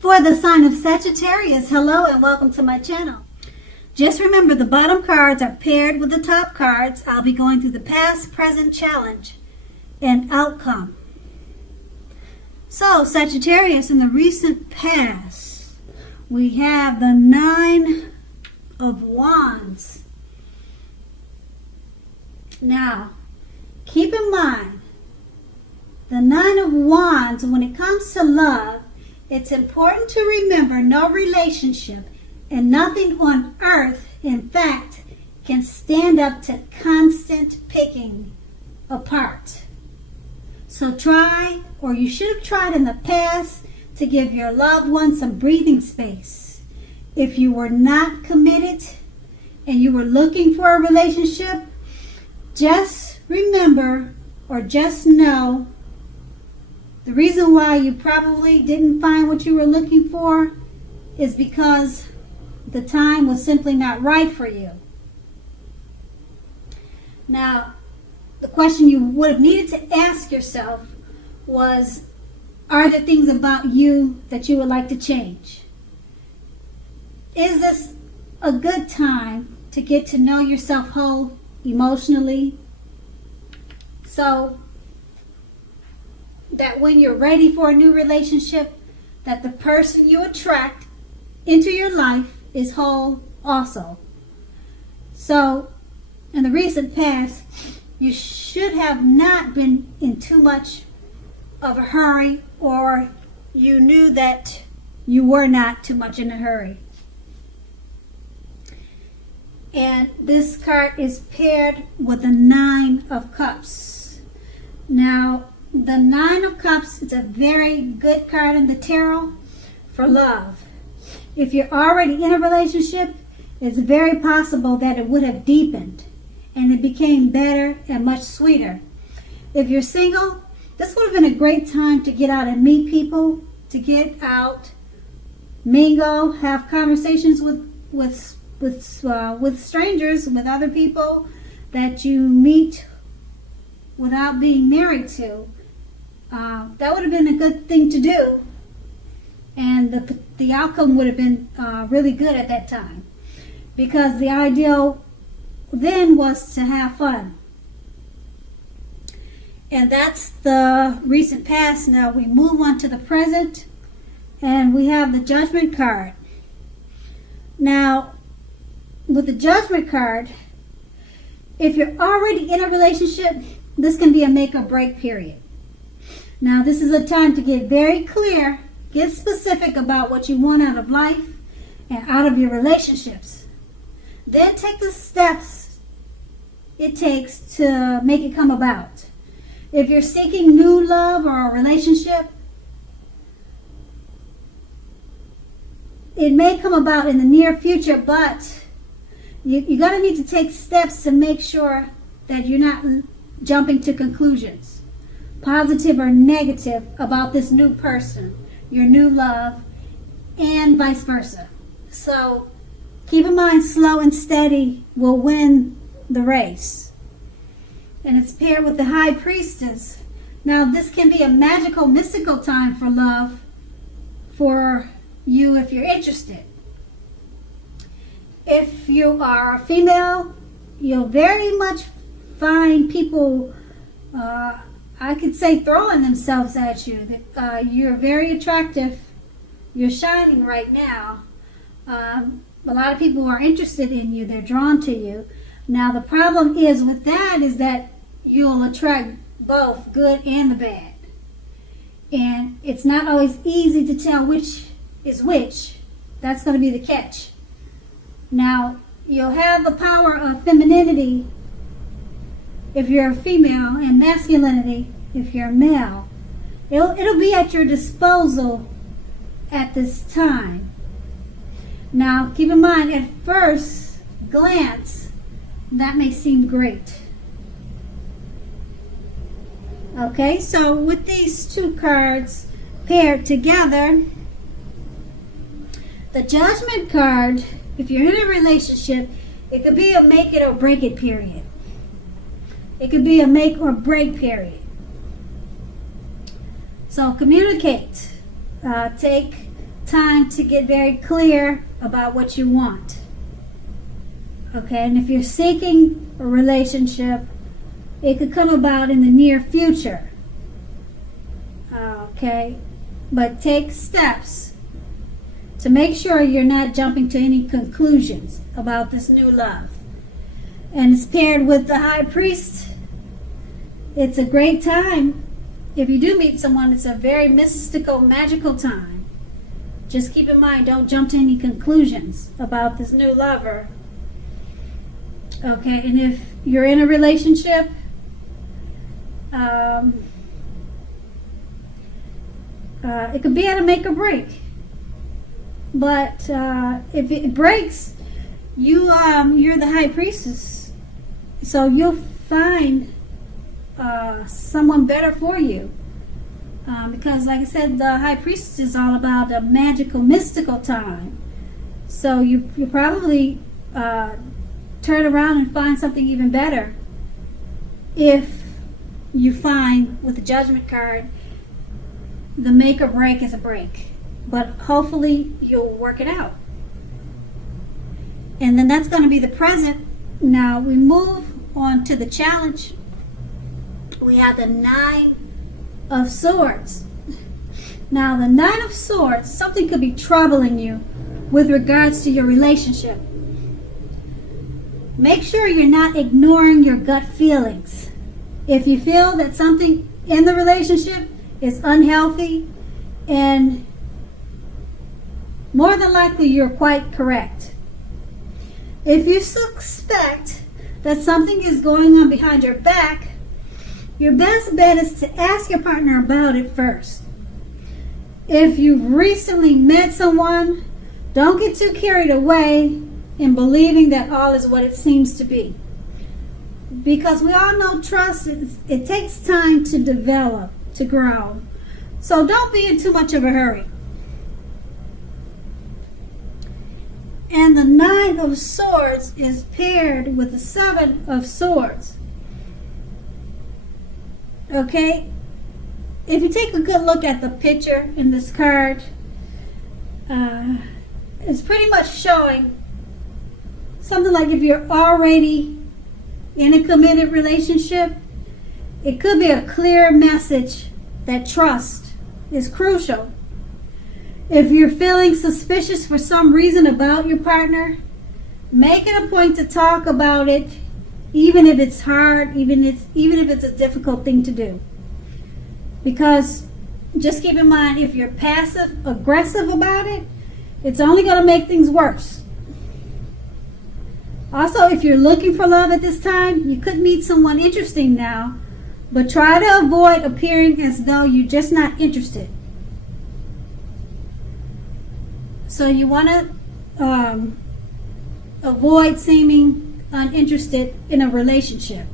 For the sign of Sagittarius, hello and welcome to my channel. Just remember the bottom cards are paired with the top cards. I'll be going through the past, present, challenge, and outcome. So Sagittarius, in the recent past, we have the 9 of Wands. Now, keep in mind, the 9 of Wands, when it comes to love, it's important to remember no relationship and nothing on earth, in fact, can stand up to constant picking apart. So try, or you should have tried in the past, to give your loved one some breathing space. If you were not committed and you were looking for a relationship, just remember or just know the reason why you probably didn't find what you were looking for is because the time was simply not right for you. Now, the question you would have needed to ask yourself was, are there things about you that you would like to change? Is this a good time to get to know yourself whole emotionally, so that when you're ready for a new relationship, that the person you attract into your life is whole also? So in the recent past, you should have not been in too much of a hurry, or you knew that you were not too much in a hurry. And this card is paired with the 9 of Cups. Now, the 9 of Cups is a very good card in the tarot for love. If you're already in a relationship, it's very possible that it would have deepened and it became better and much sweeter. If you're single, this would have been a great time to get out and meet people, to get out, mingle, have conversations with strangers, with other people that you meet without being married to. That would have been a good thing to do, and the outcome would have been really good at that time, because the ideal then was to have fun. And that's the recent past. Now we move on to the present, and we have the Judgment card. Now, with the Judgment card, if you're already in a relationship, this can be a make or break period. Now, this is a time to get very clear, get specific about what you want out of life and out of your relationships. Then take the steps it takes to make it come about. If you're seeking new love or a relationship, it may come about in the near future, but you're going to need to take steps to make sure that you're not jumping to conclusions, positive or negative, about this new person, your new love, and vice versa. So keep in mind, slow and steady will win the race. And it's paired with the High Priestess. Now, this can be a magical, mystical time for love for you if you're interested. If you are a female, you'll very much find people, I could say, throwing themselves at you. You're very attractive. You're shining right now. A lot of people are interested in you. They're drawn to you. Now, the problem is with that is that you'll attract both good and the bad. And it's not always easy to tell which is which. That's going to be the catch. Now, you'll have the power of femininity if you're a female, and masculinity if you're a male. It'll be at your disposal at this time. Now, keep in mind, at first glance, that may seem great. Okay, so with these two cards paired together, the Judgment card, if you're in a relationship, it could be a make it or break it period. It could be a make or break period. So communicate. Take time to get very clear about what you want. Okay, and if you're seeking a relationship, it could come about in the near future. Okay, but take steps to make sure you're not jumping to any conclusions about this new love. And it's paired with the High Priest. It's a great time. If you do meet someone, it's a very mystical, magical time. Just keep in mind, don't jump to any conclusions about this new lover. Okay, and if you're in a relationship, it could be at a make or break. But if it breaks, you're the High Priestess, so you'll find someone better for you. Because, like I said, the High Priestess is all about a magical, mystical time. So you probably turn around and find something even better if you find, with the Judgment card, the make or break is a break. But hopefully you'll work it out. And then that's going to be the present. Now we move on to the challenge. We have the 9 of Swords. Now the 9 of Swords, something could be troubling you with regards to your relationship. Make sure you're not ignoring your gut feelings. If you feel that something in the relationship is unhealthy, and more than likely you're quite correct. If you suspect that something is going on behind your back, your best bet is to ask your partner about it first. If you've recently met someone, don't get too carried away in believing that all is what it seems to be. Because we all know trust, it takes time to develop, to grow. So don't be in too much of a hurry. And the 9 of Swords is paired with the 7 of Swords. Okay? If you take a good look at the picture in this card, it's pretty much showing something like if you're already in a committed relationship, it could be a clear message that trust is crucial. If you're feeling suspicious for some reason about your partner, make it a point to talk about it, even if it's hard, even if it's a difficult thing to do. Because just keep in mind, if you're passive aggressive about it, it's only going to make things worse. Also, if you're looking for love at this time, you could meet someone interesting now, but try to avoid appearing as though you're just not interested. So you want to avoid seeming uninterested in a relationship.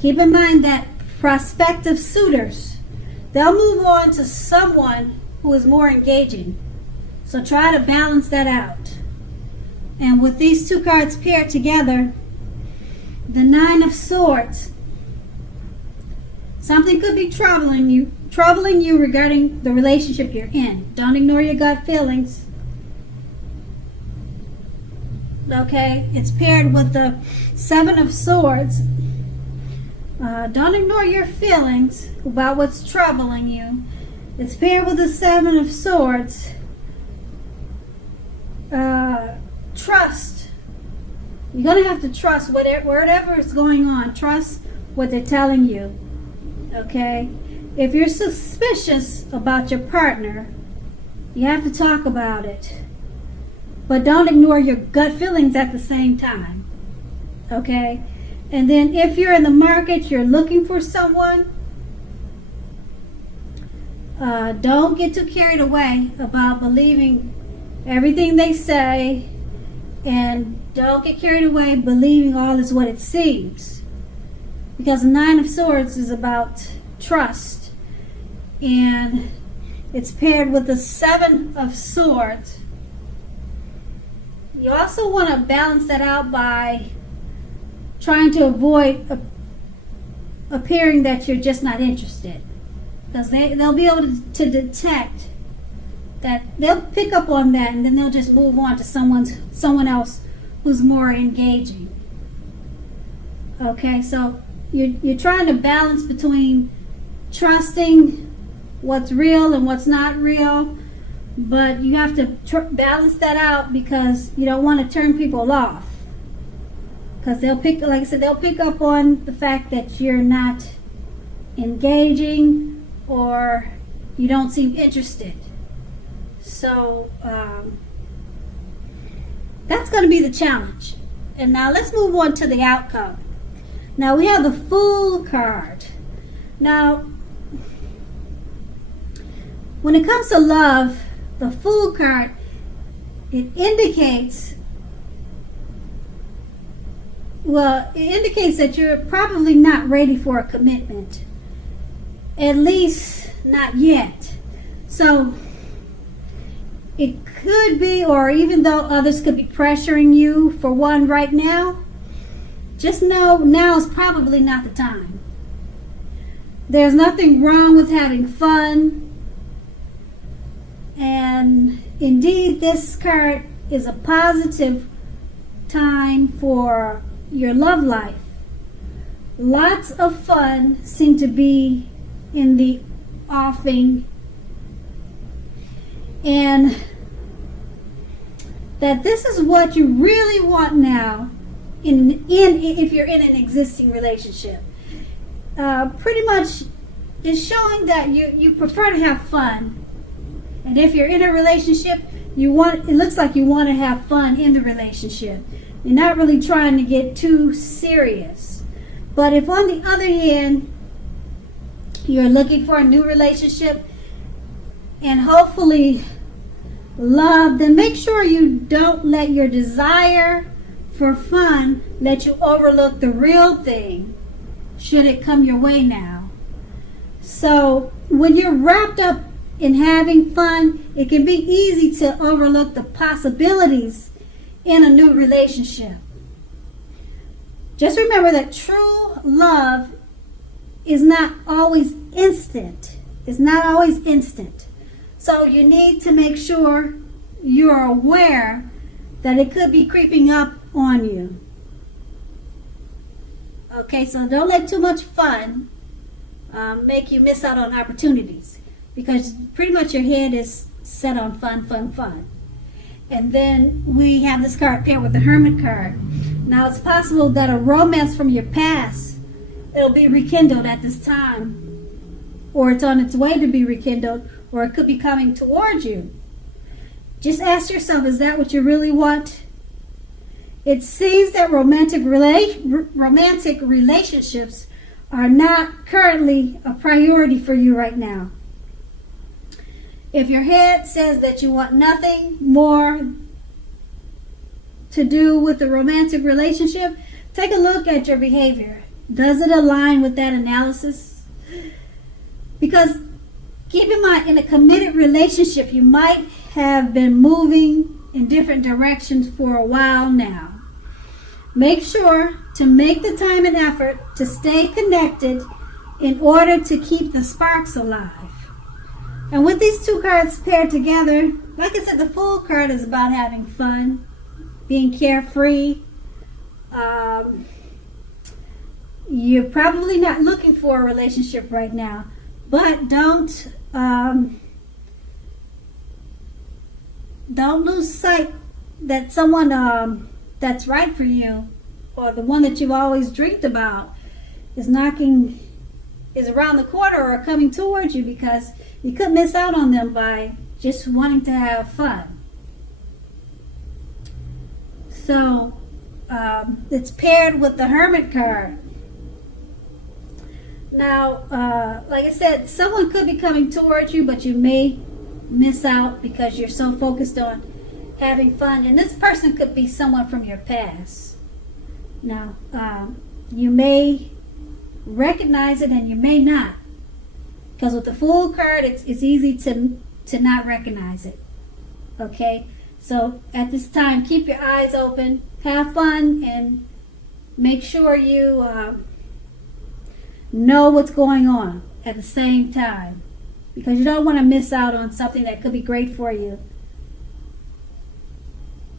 Keep in mind that prospective suitors, they'll move on to someone who is more engaging. So try to balance that out. And with these two cards paired together, the 9 of Swords, something could be troubling you regarding the relationship you're in. Don't ignore your gut feelings. Okay, it's paired with the 7 of Swords. Don't ignore your feelings about what's troubling you. It's paired with the 7 of Swords. Trust. You're going to have to trust whatever is going on. Trust what they're telling you. Okay? If you're suspicious about your partner, you have to talk about it. But don't ignore your gut feelings at the same time. Okay? And then if you're in the market, you're looking for someone, don't get too carried away about believing everything they say, and don't get carried away believing all is what it seems. Because the 9 of Swords is about trust, and it's paired with the 7 of Swords. You also want to balance that out by trying to avoid appearing that you're just not interested, because they'll be able to detect that they'll pick up on that, and then they'll just move on to someone else who's more engaging. Okay, so you're trying to balance between trusting what's real and what's not real, but you have to balance that out because you don't want to turn people off. Because they'll pick up on the fact that you're not engaging or you don't seem interested. So that's going to be the challenge. And now let's move on to the outcome. Now we have the Fool card. Now, when it comes to love, the Fool card, it indicates that you're probably not ready for a commitment. At least not yet. So it could be, or even though others could be pressuring you for one right now, just know now is probably not the time. There's nothing wrong with having fun. And indeed, this card is a positive time for your love life. Lots of fun seem to be in the offing, and that this is what you really want now if you're in an existing relationship. Pretty much is showing that you prefer to have fun, and if you're in a relationship, it looks like you want to have fun in the relationship. You're not really trying to get too serious. But if on the other hand, you're looking for a new relationship and hopefully love, then make sure you don't let your desire for fun let you overlook the real thing should it come your way now. So when you're wrapped up in having fun, it can be easy to overlook the possibilities in a new relationship. Just remember that true love is not always instant. It's not always instant. So you need to make sure you're aware that it could be creeping up on you. Okay, so don't let too much fun make you miss out on opportunities, because pretty much your head is set on fun, fun, fun. And then we have this card paired with the Hermit card. Now it's possible that a romance from your past, it'll be rekindled at this time, or it's on its way to be rekindled, or it could be coming towards you. Just ask yourself, is that what you really want? It seems that romantic relationships are not currently a priority for you right now. If your head says that you want nothing more to do with the romantic relationship, take a look at your behavior. Does it align with that analysis? Because keep in mind, in a committed relationship, you might have been moving in different directions for a while now. Make sure to make the time and effort to stay connected in order to keep the sparks alive. And with these two cards paired together, like I said, the Fool card is about having fun, being carefree. You're probably not looking for a relationship right now, but don't lose sight that someone that's right for you, or the one that you've always dreamed about, is around the corner or coming towards you, because you could miss out on them by just wanting to have fun. So it's paired with the Hermit card. Now, like I said, someone could be coming towards you, but you may miss out because you're so focused on having fun. And this person could be someone from your past. Now, you may recognize it and you may not. Because with the Fool card, it's easy to not recognize it. Okay? So at this time, keep your eyes open, have fun, and make sure you know what's going on at the same time. because you don't want to miss out on something that could be great for you.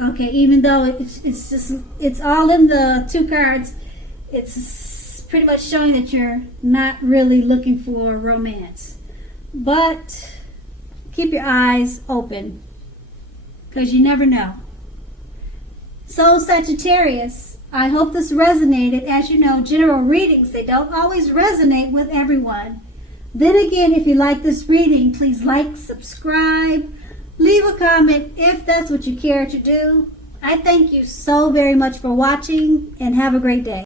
Okay, even though it's all in the 2 cards, it's pretty much showing that you're not really looking for romance. But keep your eyes open, because you never know. So Sagittarius, I hope this resonated. As you know, general readings, they don't always resonate with everyone. Then again, if you like this reading, please like, subscribe, leave a comment if that's what you care to do. I thank you so very much for watching, and have a great day.